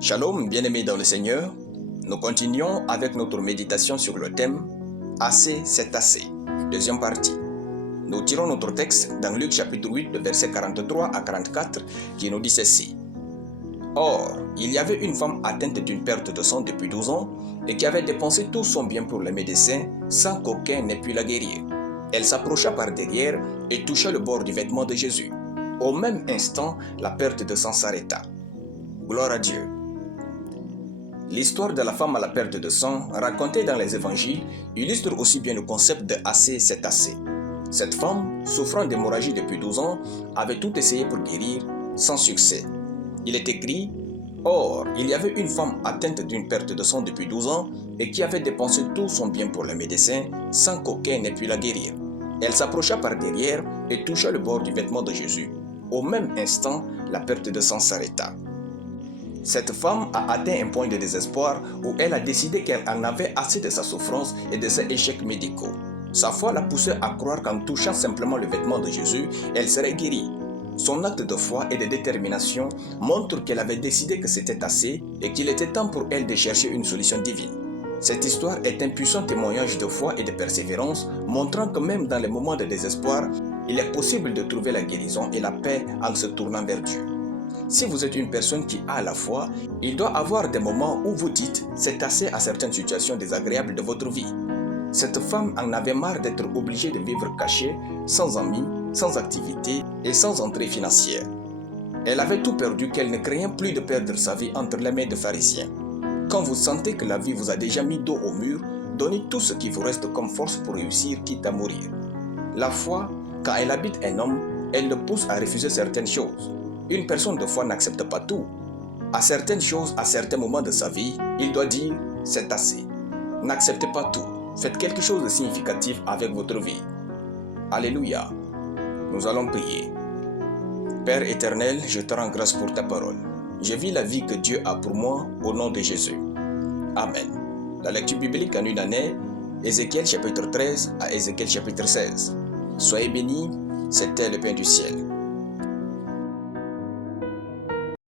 Shalom, bien-aimés dans le Seigneur. Nous continuons avec notre méditation sur le thème « Assez, c'est assez ». Deuxième partie. Nous tirons notre texte dans Luc chapitre 8, de versets 43 à 44, qui nous dit ceci. « Or, il y avait une femme atteinte d'une perte de sang depuis 12 ans et qui avait dépensé tout son bien pour les médecins sans qu'aucun n'ait pu la guérir. Elle s'approcha par derrière et toucha le bord du vêtement de Jésus. Au même instant, la perte de sang s'arrêta. Gloire à Dieu. L'histoire de la femme à la perte de sang, racontée dans les évangiles, illustre aussi bien le concept de « assez, c'est assez ». Cette femme, souffrant d'hémorragie depuis 12 ans, avait tout essayé pour guérir, sans succès. Il est écrit « Or, il y avait une femme atteinte d'une perte de sang depuis 12 ans et qui avait dépensé tout son bien pour les médecins sans qu'aucun n'ait pu la guérir. Elle s'approcha par derrière et toucha le bord du vêtement de Jésus. Au même instant, la perte de sang s'arrêta. » Cette femme a atteint un point de désespoir où elle a décidé qu'elle en avait assez de sa souffrance et de ses échecs médicaux. Sa foi l'a poussée à croire qu'en touchant simplement le vêtement de Jésus, elle serait guérie. Son acte de foi et de détermination montre qu'elle avait décidé que c'était assez et qu'il était temps pour elle de chercher une solution divine. Cette histoire est un puissant témoignage de foi et de persévérance, montrant que même dans les moments de désespoir, il est possible de trouver la guérison et la paix en se tournant vers Dieu. Si vous êtes une personne qui a la foi, il doit avoir des moments où vous dites « c'est assez » à certaines situations désagréables de votre vie. Cette femme en avait marre d'être obligée de vivre cachée, sans amis, sans activité et sans entrée financière. Elle avait tout perdu qu'elle ne craignait plus de perdre sa vie entre les mains de pharisiens. Quand vous sentez que la vie vous a déjà mis dos au mur, donnez tout ce qui vous reste comme force pour réussir, quitte à mourir. La foi, quand elle habite un homme, elle le pousse à refuser certaines choses. Une personne de foi n'accepte pas tout. À certaines choses, à certains moments de sa vie, il doit dire « c'est assez ». N'acceptez pas tout. Faites quelque chose de significatif avec votre vie. Alléluia. Nous allons prier. Père éternel, je te rends grâce pour ta parole. Je vis la vie que Dieu a pour moi au nom de Jésus. Amen. La lecture biblique en une année, Ézéchiel chapitre 13 à Ézéchiel chapitre 16. Soyez bénis, c'était le pain du ciel.